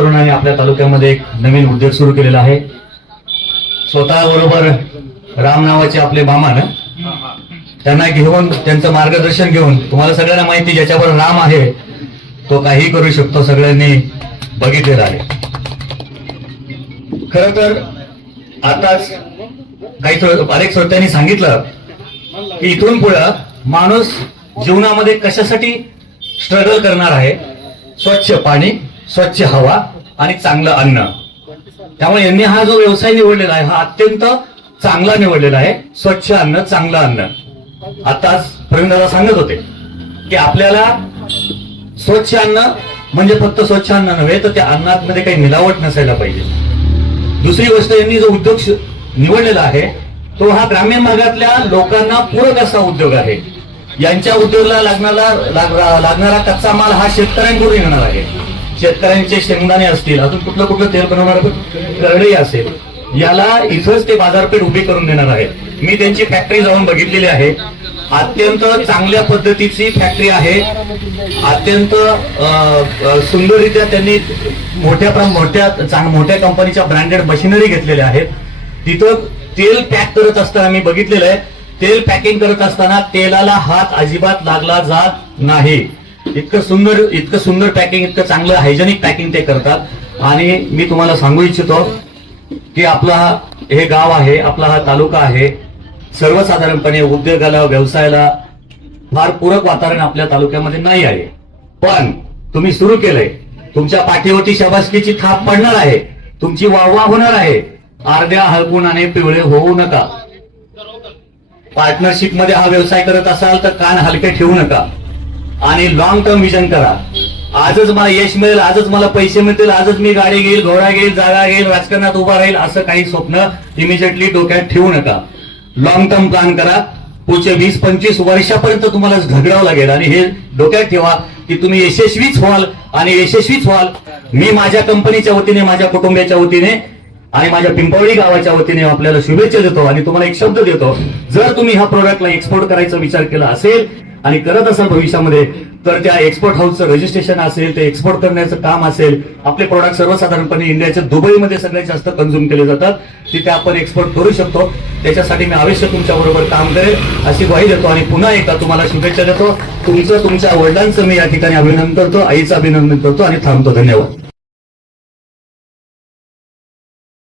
तरुणाने आपल्या तालुक्यामध्ये एक नवीन उद्योग सुरू केलेला आहे. स्वतः बरोबर राम नावाचे आपले मामा ना, त्यांना घेऊन त्यांचं मार्गदर्शन घेऊन, तुम्हाला सगळ्यांना माहिती ज्याच्यावर राम आहे तो काही करू शकतो, सगळ्यांनी बघितलेलं आहे. खर तर आताच अनेक श्रोत्यांनी सांगितलं की इथून पुढे माणूस जीवनामध्ये कशासाठी स्ट्रगल करणार आहे. स्वच्छ पाणी, स्वच्छ हवा आणि चांगलं अन्न. त्यामुळे यांनी हा जो व्यवसाय निवडलेला आहे हा अत्यंत चांगला निवडलेला आहे. स्वच्छ अन्न, चांगलं अन्न. आताच प्रवीण दादा सांगत होते की आपल्याला स्वच्छ अन्न म्हणजे फक्त स्वच्छ अन्न नव्हे तर त्या अन्नामध्ये काही मिलावट नसायला पाहिजे. दुसरी गोष्ट, यांनी जो उद्योग निवडलेला आहे तो हा ग्रामीण भागातल्या लोकांना पूरक असा उद्योग आहे. यांच्या उद्योगाला लागणारा कच्चा माल हा शेतकऱ्यांकडून येणार आहे. शेतकऱ्यांचे शेंगदाणे असतील, अजून कुठलं तेल बनवणार करडई असेल, याला इथंच ते बाजारपेठ उभी करून देणार आहे. मी त्यांची फॅक्टरी जाऊन बघितलेली आहे. अत्यंत चांगल्या पद्धतीची फॅक्टरी आहे. अत्यंत सुंदररित्या त्यांनी मोठ्या कंपनीच्या ब्रँडेड मशिनरी घेतलेल्या आहेत. तिथं तेल पॅक करत असताना मी बघितलेलं आहे, तेल पॅकिंग करत असताना तेलाला हात अजिबात लागला जात नाही. इतकं सुंदर पॅकिंग, इतकं चांगलं हायजेनिक पॅकिंग ते करतात. आणि मी तुम्हाला सांगू इच्छितो की आपला हे गाव आहे, आपला हा तालुका आहे, सर्वसाधारणपणे उद्योगाला, व्यवसायाला फार पूरक वातावरण आपल्या तालुक्यामध्ये नाही आहे. पण तुम्ही सुरू केलंय, तुमच्या पाठीवरती शाबासकीची थाप पडणार आहे, तुमची वाहवा होणार आहे. अर्ध्या हळकुणाने पिवळे होऊ नका. पार्टनरशिप मध्ये हा व्यवसाय करत असाल तर कान हलके ठेवू नका आणि लॉंग टर्म विजन करा. आजच मला यश मिळेल, आजच मला पैसे मिळतील, आजच मी गाडी घेईल, घोडा घेईल, जागा घेईल, राजकारणात उभा राहील, असं काही स्वप्न इमिजिएटली डोक्यात ठेवू नका. लॉंग टर्म प्लॅन करा. पुढचे 20-25 वर्षापर्यंत तुम्हाला झगडावं लागेल आणि हे डोक्यात ठेवा की तुम्ही यशस्वीच व्हाल. मी माझ्या कंपनीच्या वतीने, माझ्या कुटुंबाच्या वतीने आणि माझ्या पिंपवडी गावाच्या वतीने आपल्याला शुभेच्छा देतो आणि तुम्हाला एक शब्द देतो, जर तुम्ही ह्या प्रोडक्टला एक्सपोर्ट करायचा विचार केला असेल आणि करत असाल भविष्यामध्ये, तर त्या एक्सपोर्ट हाऊसचं रजिस्ट्रेशन असेल, ते एक्सपोर्ट करण्याचं काम असेल, आपले प्रोडक्ट सर्वसाधारणपणे इंडियाच्या दुबईमध्ये सगळ्यात जास्त कंझ्युम केले जातात, तिथे आपण एक्सपोर्ट करू शकतो. त्याच्यासाठी मी अवश्य तुमच्या बरोबर काम करेल अशी ग्वाही देतो आणि पुन्हा एकदा तुम्हाला शुभेच्छा देतो. तुमच्या वडिलांचं मी या ठिकाणी अभिनंदन करतो, आईचं अभिनंदन करतो आणि थांबतो. धन्यवाद.